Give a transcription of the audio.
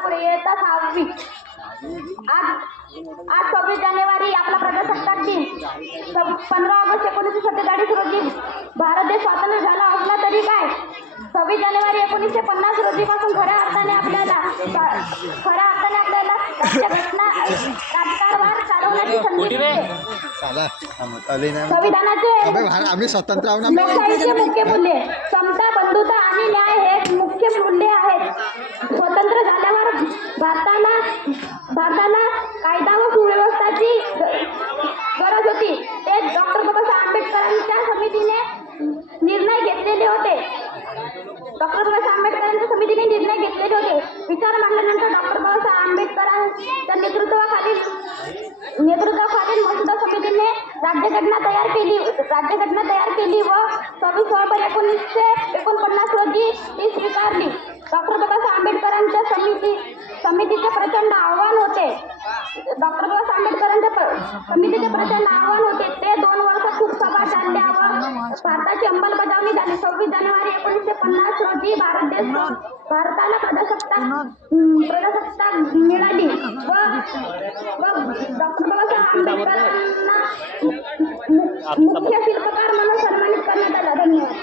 सोलापूर इयत्ता 6वी। आज 26 जानेवारी आपला प्रजासत्ताक दिन। 15 ऑगस्ट 1947 रोजी भारत देश स्वतंत्र झाला असला तरी काय 26 जानेवारी 1950 रोजीपासून खऱ्या अर्थाने आपल्याला राजकारभार चालवण्याची संधी मिळते। संविधानाचे आम्ही स्वतंत्र आहोत ना। लोकशाहीचे मुख्य मूल्ये समता, बंधुता आणि न्याय हे मुख्य मूल्ये आहेत। स्वतंत्र झाल्यावर भारताला कायदा व सुव्यवस्थेची गरज होती। ते डॉक्टर बाबासाहेब आंबेडकरांच्या समितीने निर्णय घेतलेले होते। डॉक्टर बाबासाहेब आंबेडकरांच्या समितीने निर्णय घेतलेले होते। विचार मांडल्यानंतर डॉक्टर बाबासाहेब आंबेडकरांच्या नेतृत्वाखालील मसुदा समितीने राज्यघटना तयार केली व 26 नोव्हेंबर 1949 रोजी ती स्वीकारली। डॉक्टर बाबासाहेब आंबेडकरांच्या समितीचे प्रचंड आव्हान होते। ते 2 वर्ष खूप सभा चालल्या व भारताची अंमलबजावणी झाली। 26 जानेवारी 1950 रोजी भारताला प्रजासत्ताक मिळाली व डॉक्टर बाबासाहेब आंबेडकरांना मुख्य शिल्पकार म्हणून सन्मानित करण्यात आला। धन्यवाद।